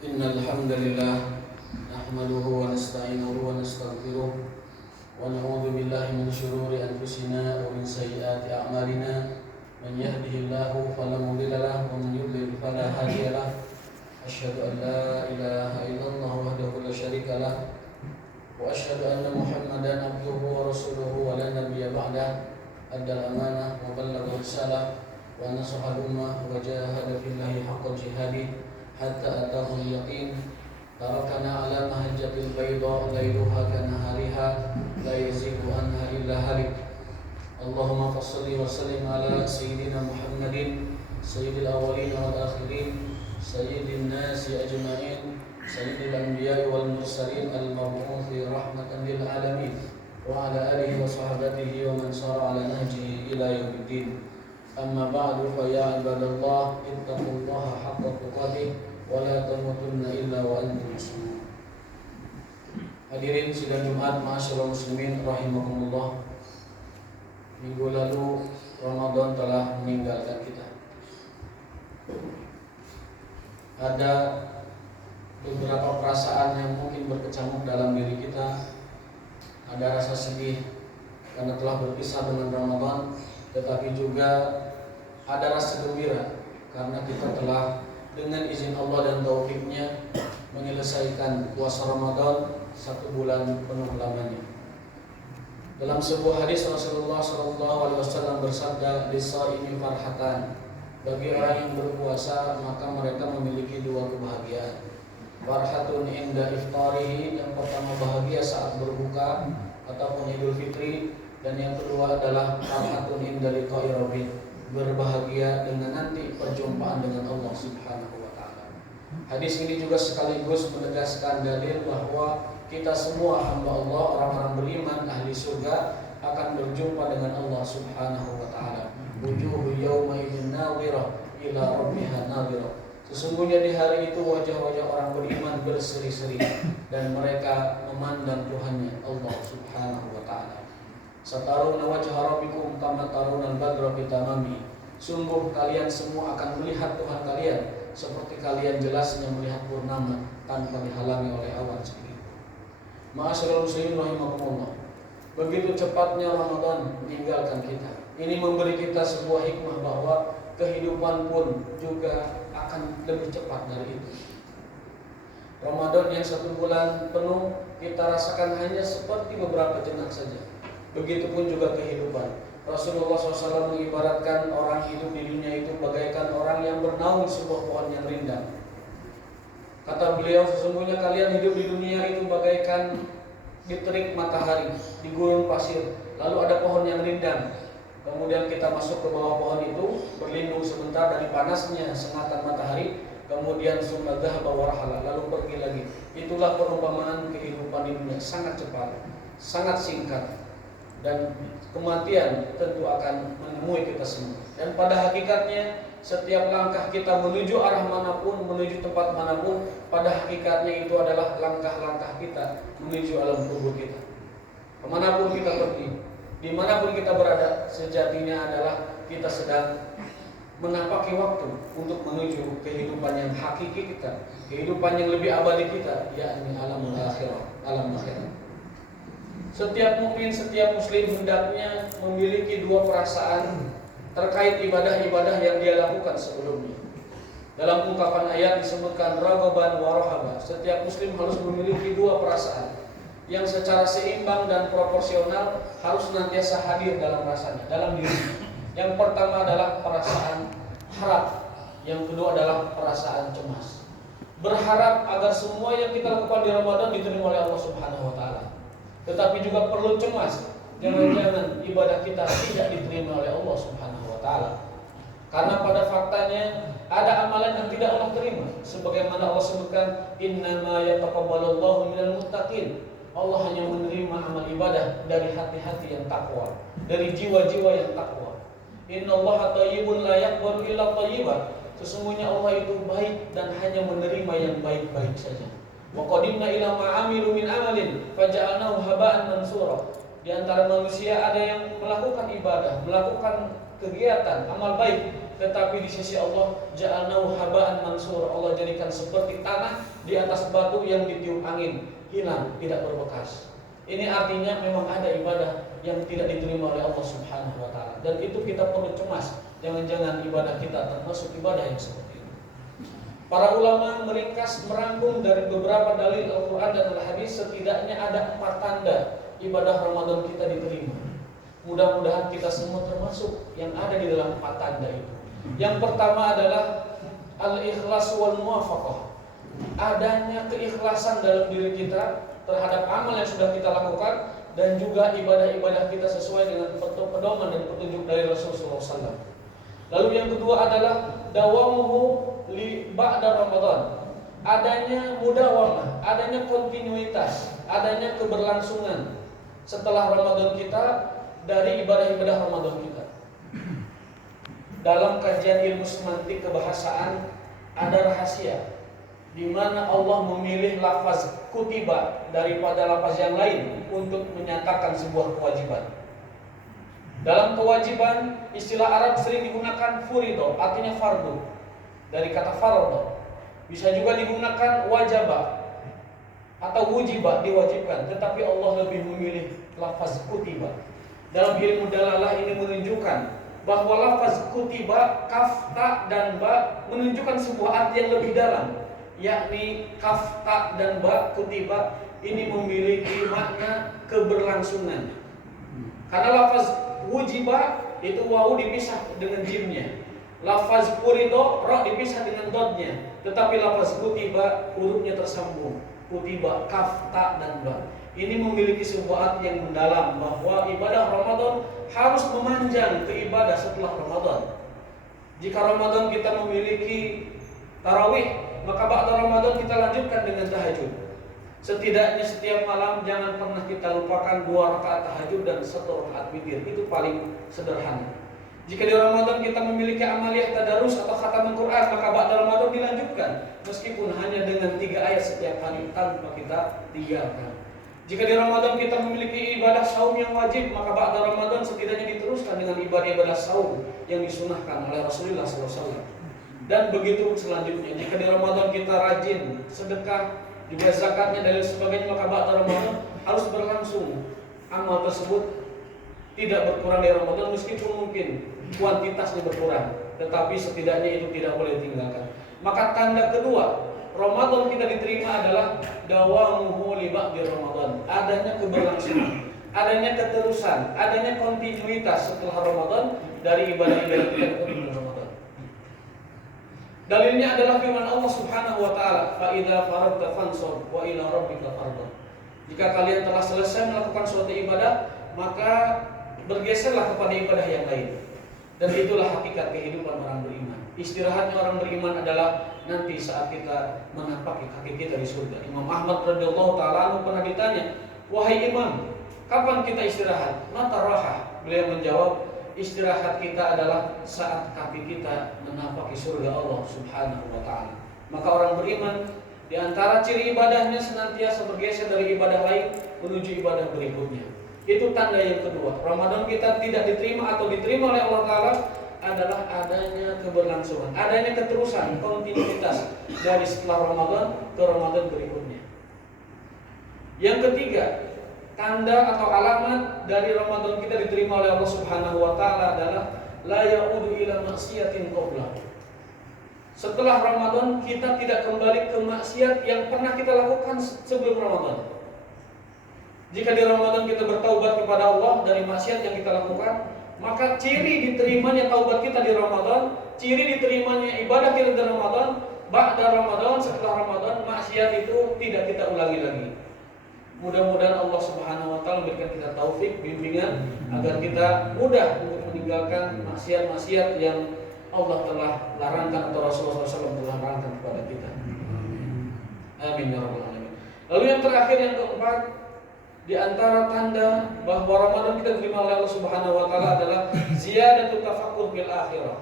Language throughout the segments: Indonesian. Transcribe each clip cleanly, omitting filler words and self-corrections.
Innal hamdalillah nahmaduhu wa nasta'inuhu wa nastaghfiruh wa na'udzu billahi min shururi anfusina wa min sayyiati a'malina man yahdihillahu fala mudilla lahu wa man yudlil fala hadiya lahu asyhadu an la ilaha illallah wahdahu la syarika lahu wa asyhadu anna muhammadan abduhu wa rasuluhu wa la nabiyya ba'dah addal amanah wa ballagha risalah wa nasaha ummah wa jahada fillahi haqqa jihadih hatta atahul yaqin tarakana ala mahajjatil bayda layluha kanahariha la yazigu anha illa halik. Allahumma fassalli wa sallim ala sayyidina Muhammadin sayyidil awwalin wal akhirin sayyidin nasi ajma'in sayyidil anbiya'i wal mursalin al-mab'uthi rahmatan lil alamin wa ala alihi wa sahbihi wa man sara ala nahjihi ila yaumiddin. Amma ba'du fa ya ibadallah ittaqullaha haqqa tuqatih wa la tamutunna illa wa antum muslimun. Hadirin sidang Jumat ma'asyiral muslimin rahimakumullah. Minggu lalu Ramadan telah meninggalkan kita. Ada beberapa perasaan yang mungkin berkecamuk dalam diri kita. Ada rasa sedih karena telah berpisah dengan Ramadan, tetapi juga ada rasa gembira karena kita telah dengan izin Allah dan taufiknya menyelesaikan puasa Ramadan 1 bulan penuh lamanya. Dalam sebuah hadis Rasulullah SAW bersabda, "Lis-shaimi farhatan." Bagi orang yang berpuasa maka mereka memiliki 2 kebahagiaan. Farhatun inda iftarihi, yang pertama bahagia saat berbuka ataupun Idul Fitri, dan yang kedua adalah farhatun inda liqa'i rabbih, berbahagia dengan nanti perjumpaan dengan Allah Subhanahu wa taala. Hadis ini juga sekaligus menegaskan dalil bahwa kita semua hamba Allah, orang-orang beriman, ahli surga akan berjumpa dengan Allah Subhanahu wa taala. Wujuhu yawma idzin nadhirah ila rabbiha nadhirah. Sesungguhnya di hari itu wajah-wajah orang beriman berseri-seri dan mereka memandang Tuhannya Allah Subhanahu wa taala. Sataruna wajha rabbikum kama taruna al-badra fi tamami. Sungguh kalian semua akan melihat Tuhan kalian seperti kalian jelasnya melihat purnama tanpa dihalangi oleh awan sedikit. Ma'asyiral muslimin rahimakumullah. Begitu cepatnya Ramadan meninggalkan kita. Ini memberi kita sebuah hikmah bahwa kehidupan pun juga akan lebih cepat dari itu. Ramadan yang 1 bulan penuh kita rasakan hanya seperti beberapa jenak saja. Begitupun juga kehidupan. Rasulullah SAW mengibaratkan orang hidup di dunia itu bagaikan orang yang bernaung di sebuah pohon yang rindang. Kata beliau, sesungguhnya kalian hidup di dunia itu bagaikan diterik matahari di gurun pasir. Lalu ada pohon yang rindang. Kemudian kita masuk ke bawah pohon itu, berlindung sebentar dari panasnya sengatan matahari. Kemudian summa dhahaba wa rahala, lalu pergi lagi. Itulah perumpamaan kehidupan di dunia, sangat cepat, sangat singkat. Dan kematian tentu akan menemui kita semua. Dan pada hakikatnya setiap langkah kita menuju arah manapun, menuju tempat manapun, pada hakikatnya itu adalah langkah-langkah kita menuju alam kubur kita. Kemanapun kita pergi, dimanapun kita berada, sejatinya adalah kita sedang menapaki waktu untuk menuju kehidupan yang hakiki kita, kehidupan yang lebih abadi kita, yakni alam akhirah, alam akhirat. Setiap mukmin, setiap muslim hendaknya memiliki 2 perasaan terkait ibadah-ibadah yang dia lakukan sebelumnya. Dalam ungkapan ayat disebutkan raghaban wa rahaba. Setiap muslim harus memiliki 2 perasaan yang secara seimbang dan proporsional harus senantiasa hadir dalam rasanya, dalam dirinya. Yang pertama adalah perasaan harap, yang kedua adalah perasaan cemas. Berharap agar semua yang kita lakukan di Ramadan diterima oleh Allah Subhanahu wa taala. Tetapi juga perlu cemas, jangan-jangan ibadah kita tidak diterima oleh Allah Subhanahu wa taala. Karena pada faktanya ada amalan yang tidak Allah terima. Sebagaimana Allah sebutkan, innama yataqabbalullahu minal muttaqin. Allah hanya menerima amal ibadah dari hati-hati yang takwa, dari jiwa-jiwa yang takwa. Innallaha thayyibun la yaqbalu illa thayyiban. Sesungguhnya Allah itu baik dan hanya menerima yang baik-baik saja. Wa qadimna ila ma 'amilu min amalin faja'alnahu haba'an mansura. Di antara manusia ada yang melakukan ibadah, melakukan kegiatan amal baik, tetapi di sisi Allah ja'alnahu haba'an mansur, Allah jadikan seperti tanah di atas batu yang ditiup angin, hilang, tidak berbekas. Ini artinya memang ada ibadah yang tidak diterima oleh Allah Subhanahu wa taala, dan itu kita perlu cemas, jangan-jangan ibadah kita termasuk ibadah yang seperti itu. Para ulama meringkas, merangkum dari beberapa dalil Al-Quran dan Al-Hadis, setidaknya ada 4 tanda ibadah Ramadan kita diterima. Mudah-mudahan kita semua termasuk yang ada di dalam 4 tanda itu. Yang pertama adalah al-ikhlas wal muwafaqah. Adanya keikhlasan dalam diri kita terhadap amal yang sudah kita lakukan, dan juga ibadah-ibadah kita sesuai dengan pedoman dan petunjuk dari Rasulullah SAW. Lalu yang kedua adalah dawamuhu li ba'da Ramadan. Adanya mudawamah, adanya kontinuitas, adanya keberlangsungan setelah Ramadan kita dari ibadah-ibadah Ramadan kita. Dalam kajian ilmu semantik kebahasaan ada rahasia di mana Allah memilih lafaz kutiba daripada lafaz yang lain untuk menyatakan sebuah kewajiban. Dalam kewajiban, istilah Arab sering digunakan furido, artinya fardu, dari kata fardo. Bisa juga digunakan wajaba atau wujiba, diwajibkan, tetapi Allah lebih memilih lafaz kutiba. Dalam ilmu dalalah ini menunjukkan bahwa lafaz kutiba, kaf, ta, dan ba menunjukkan sebuah arti yang lebih dalam, yakni kaf, ta, dan ba kutiba ini memiliki makna keberlangsungan. Karena lafaz wujiba itu wawu dipisah dengan jimnya, lafaz furido ra dipisah dengan dodnya, tetapi lafaz kutiba hurufnya tersambung, kutiba, kaf, ta, dan ba. Ini memiliki sebuah arti yang mendalam bahwa ibadah Ramadan harus memanjang ke ibadah setelah Ramadan. Jika Ramadan kita memiliki tarawih, maka ba'da Ramadan kita lanjutkan dengan tahajud. Setidaknya setiap malam jangan pernah kita lupakan 2 rakaat tahajud dan 1 rakaat witir. Itu paling sederhana. Jika di Ramadan kita memiliki amaliyah tadarus atau khataman Quran, maka ba'da Ramadan dilanjutkan meskipun hanya dengan 3 ayat setiap hari tanpa kita tinggalkan. Jika di Ramadan kita memiliki ibadah saum yang wajib, maka ba'da Ramadan setidaknya diteruskan dengan ibadah-ibadah saum yang disunahkan oleh Rasulullah SAW. Dan begitu selanjutnya. Jika di Ramadan kita rajin sedekah, juga zakatnya dan sebagainya, maka ba'da Ramadan harus berlangsung. Amal tersebut tidak berkurang di Ramadan meskipun mungkin kuantitasnya berkurang, tetapi setidaknya itu tidak boleh ditinggalkan. Maka tanda kedua Ramadan kita diterima adalah dawamuhu li ba'di Ramadan. Adanya keberlangsungan, adanya keterusan, adanya kontinuitas setelah Ramadan dari ibadah-ibadah kita di Ramadan. Dalilnya adalah firman Allah Subhanahu wa taala, "Fa idza faragta fansab wa ila rabbika farghab." Jika kalian telah selesai melakukan suatu ibadah, maka bergeserlah kepada ibadah yang lain. Dan itulah hakikat kehidupan orang beriman. Istirahatnya orang beriman adalah nanti saat kita menapaki kaki kita di surga. Imam Ahmad radhiyallahu taala pernah ditanya, "Wahai Imam, kapan kita istirahat?" "Mata rahah." Beliau menjawab, istirahat kita adalah saat kaki kita menapaki surga Allah Subhanahu wa taala. Maka orang beriman di antara ciri ibadahnya senantiasa bergeser dari ibadah lain menuju ibadah berikutnya. Itu tanda yang kedua. Ramadan kita tidak diterima atau diterima oleh Allah taala adalah adanya keberlangsungan, adanya keterusan, kontinuitas dari setelah Ramadan ke Ramadan berikutnya. Yang ketiga, tanda atau alamat dari Ramadan kita diterima oleh Allah Subhanahu wa taala adalah la ya'udu ila maksiatin qabla. Setelah Ramadan kita tidak kembali ke maksiat yang pernah kita lakukan sebelum Ramadan. Jika di Ramadan kita bertaubat kepada Allah dari maksiat yang kita lakukan, maka ciri diterimanya taubat kita di Ramadan, ciri diterimanya ibadah kita di Ramadan, ba'da Ramadan, setelah Ramadan, maksiat itu tidak kita ulangi lagi. Mudah-mudahan Allah Subhanahu wa taala memberikan kita taufik, bimbingan agar kita mudah untuk meninggalkan maksiat-maksiat yang Allah telah larangkan atau Rasulullah SAW telah larangkan kepada kita. Amin ya rabbal alamin. Lalu yang terakhir, yang keempat, di antara tanda bahwa Ramadan kita diterima oleh Allah Subhanahu wa taala adalah ziyadatu tafakkur bil akhirah.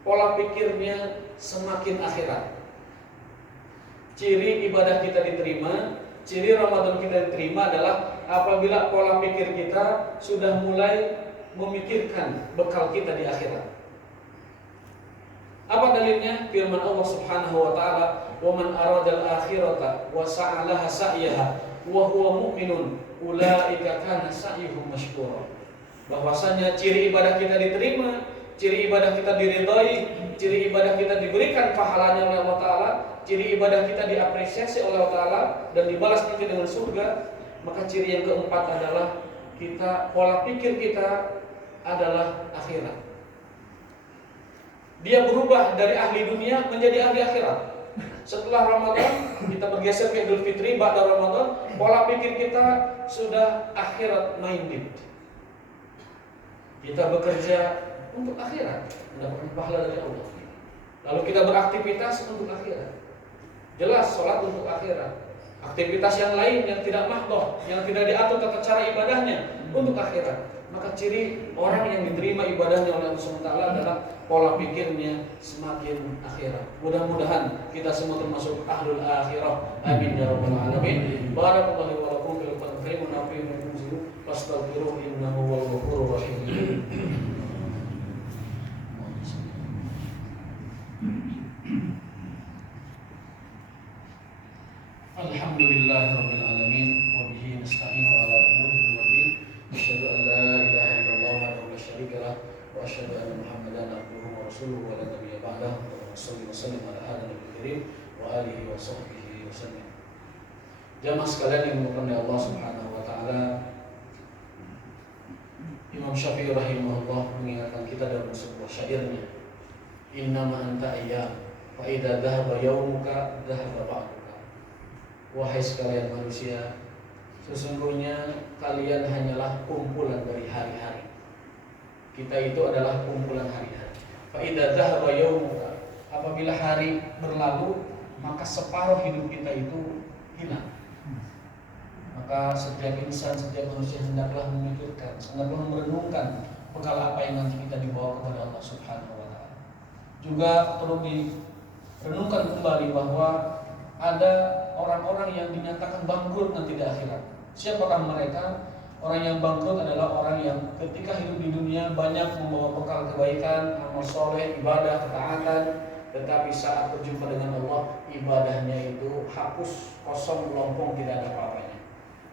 Pola pikirnya semakin akhirat. Ciri ibadah kita diterima, ciri Ramadan kita diterima adalah apabila pola pikir kita sudah mulai memikirkan bekal kita di akhirat. Apa dalilnya? Firman Allah Subhanahu wa taala, "Wa man aradal akhirata wa sa'alaha sa'yaha wa huwa mu'minun, ulaika kana sa'yuhum mashkura." Bahwasanya ciri ibadah kita diterima, ciri ibadah kita diridhai, ciri ibadah kita diberikan pahalanya oleh Allah taala, ciri ibadah kita diapresiasi oleh Allah taala dan dibalas nanti dengan surga. Maka ciri yang keempat adalah pola pikir kita adalah akhirat. Dia berubah dari ahli dunia menjadi ahli akhirat. Setelah Ramadan kita bergeser ke Idul Fitri, ba'da Ramadan, pola pikir kita sudah akhirat minded. Kita bekerja untuk akhirat, mendapatkan pahala dari Allah. Lalu kita beraktivitas untuk akhirat. Jelas sholat untuk akhirat. Aktivitas yang lain yang tidak mahdoh, yang tidak diatur tata cara ibadahnya untuk akhirat. Maka ciri orang yang diterima ibadahnya oleh Allah SWT adalah pola pikirnya semakin akhirat. Mudah-mudahan kita semua termasuk ahlul akhirah. Amin ya rabbal alamin. Barakallahu wa lakum fil Qur'an wa nafa'u bikum zilu fastaghfiruhu innahu huwal ghafurur rahim. Alhamdulillahirabbil alamin wa bihi nasta'inu ala umuri dunya waddin. Asyhadu an la ilaha illallah wahdahu la syarika lah wa asyhadu anna Muhammadan abduhu wa rasuluhu wa la nabiyya ba'dah. Wa sallallahu wasallam ala nabiyil karim wa alihi wa sahbihi wasallam. Jamaah sekalian yang dimuliakan oleh Allah Subhanahu wa taala, Imam Syafi'i rahimahullah mengingatkan kita dalam sebuah syairnya, "Innama anta ayyam fa idza dhahaba yaumuka dhahaba ba'duka." Wahai sekalian manusia, sesungguhnya kalian hanyalah kumpulan dari hari-hari. Kita itu adalah kumpulan hari-hari. Fa idza dhahaba yaumuka, apabila hari berlalu, maka separuh hidup kita itu hilang. Maka setiap insan, setiap manusia hendaklah memikirkan, hendaklah merenungkan bekal apa yang nanti kita dibawa kepada Allah Subhanahu wa taala. Juga perlu direnungkan kembali bahwa ada orang-orang yang dinyatakan bangkrut nanti di akhirat. Siapakah mereka? Orang yang bangkrut adalah orang yang ketika hidup di dunia banyak membawa bekal kebaikan, amal soleh, ibadah, ketaatan, tetapi saat berjumpa dengan Allah, ibadahnya itu hapus, kosong, melompong, tidak ada apa-apanya.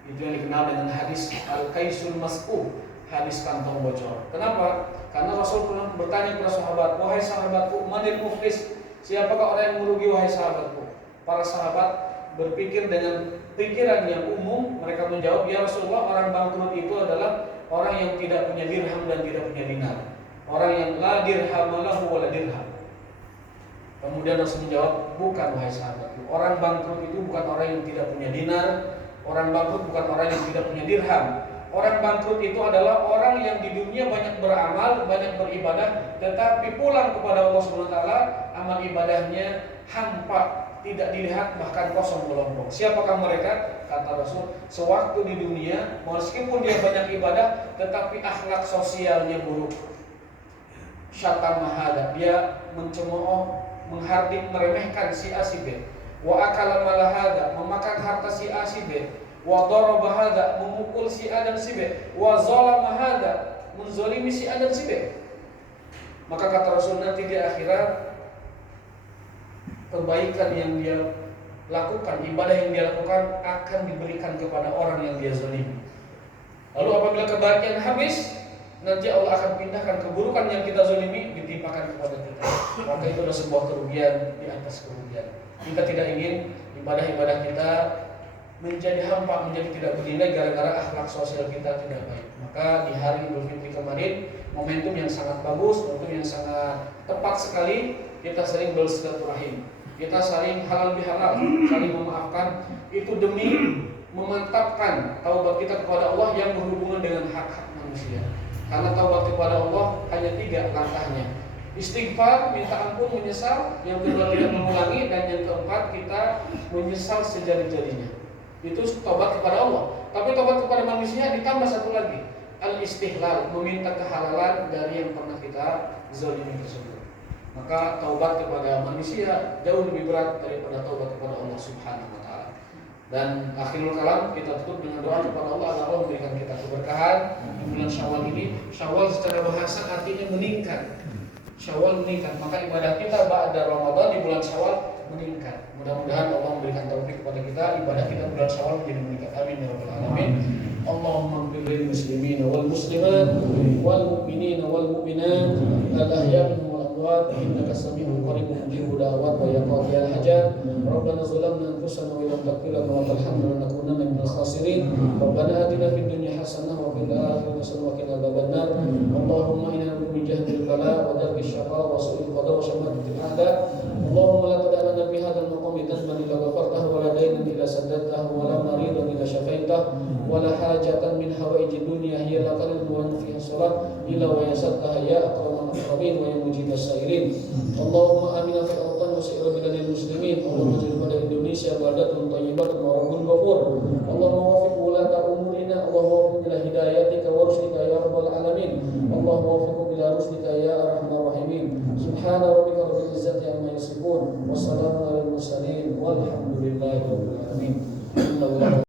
Itu yang dikenal dengan hadis Al-Kaisul Mas'ub, hadis kantong bocor. Kenapa? Karena Rasul pernah bertanya kepada sahabat, "Wahai sahabatku, manil muflis? Siapakah orang yang merugi wahai sahabatku?" Para sahabat berpikir dengan pikiran yang umum, mereka menjawab, "Ya Rasulullah, orang bangkrut itu adalah orang yang tidak punya dirham dan tidak punya dinar. Orang yang la dirham lahu wa la dirham." Kemudian Rasul menjawab, "Bukan wahai sahabatku. Orang bangkrut itu bukan orang yang tidak punya dinar. Orang bangkrut bukan orang yang tidak punya dirham. Orang bangkrut itu adalah orang yang di dunia banyak beramal, banyak beribadah, tetapi pulang kepada Allah SWT, amal ibadahnya hampa, tidak dilihat, bahkan kosong melompong." Siapakah mereka? Kata Rasul, sewaktu di dunia meskipun dia banyak ibadah, tetapi akhlak sosialnya buruk. Syata mahada, dia mencemooh, menghardik, meremehkan si A si B. Wa akala malahada, memakan harta si A si B. Wa daraba hada, memukul si A dan si B. Wa zalama hada, menzalimi si A dan si B. Maka kata Rasul, nanti di akhirat kebaikan yang dia lakukan, ibadah yang dia lakukan akan diberikan kepada orang yang dia zalimi. Lalu apabila kebaikan habis, nanti Allah akan pindahkan keburukan yang kita zalimi ditimpakan kepada kita. Maka itu adalah sebuah kerugian di atas kerugian. Kita tidak ingin ibadah-ibadah kita menjadi hampa, menjadi tidak bernilai gara-gara akhlak sosial kita tidak baik. Maka di hari Idul Fitri kemarin, momentum yang sangat bagus, momentum yang sangat tepat sekali, kita sering bersilaturahim. Kita saling halal bihalal, saling memaafkan, itu demi memantapkan taubat kita kepada Allah yang berhubungan dengan hak-hak manusia. Karena taubat kepada Allah hanya 3 langkahnya: istighfar, minta ampun, menyesal. Yang kedua tidak mengulangi, dan yang keempat kita menyesal sejadi-jadinya. Itu taubat kepada Allah. Tapi taubat kepada manusia ditambah satu lagi, al-istihlal, meminta kehalalan dari yang pernah kita zalimi tersebut. Maka taubat kepada manusia jauh lebih berat daripada taubat kepada Allah Subhanahu wa taala. Dan akhirul kalam kita tutup dengan doa kepada Allah agar Allah memberikan kita keberkahan di bulan Syawal ini. Syawal secara bahasa artinya meningkat. Syawal meningkat, maka ibadah kita ba'da Ramadan di bulan Syawal meningkat. Mudah-mudahan Allah memberikan taufik kepada kita, ibadah kita bulan Syawal menjadi meningkat. Amin ya rabbal alamin. Allahumma ighfir lil muslimin wal muslimat wal mu'minin wal mu'minat al ahya' minhum wal amwat innaka samii'un qaribun mujibud da'wat wa ya qadiyal hajat. Rabbana zalamna anfusana wa illam taghfir lana wa tarhamna lanakunanna minal khasirin. Rabbana atina fid dunya hasanah wa fil akhirati hasanah wa qina adzabannar. Allahumma inna na'udzu min jahdil bala wa darkis syaqa wa su'il qada wa syamatatil a'da. Allahumma la tad'alna fi hadzal maqami dhanban illa ghafartahu wa la daynan illa saddadtahu wa la maridan illa shafaitahu wa la hajatan min hawaijid dunya hiya laka ridwan fiha salat illa wa yasattaha ya akraman akramin wa ya mujibas sa'irin. Allahumma amina fi awtan wa sa'ira biladil muslimin. Allahumma jadikan pada Indonesia baldatun thayyibatun wa rabbun ghafur. Allahumma wafiq wulata umurina. Allahumma wafiq ila hidayatika wa rusdika ya rabbal alamin. Allahumma wafiq ila rusdika ya arhamar rahimin. Subhana rabbika rabbil izzati amma yasifun wa salamun alal mursalin walhamdulillahi rabbil alamin.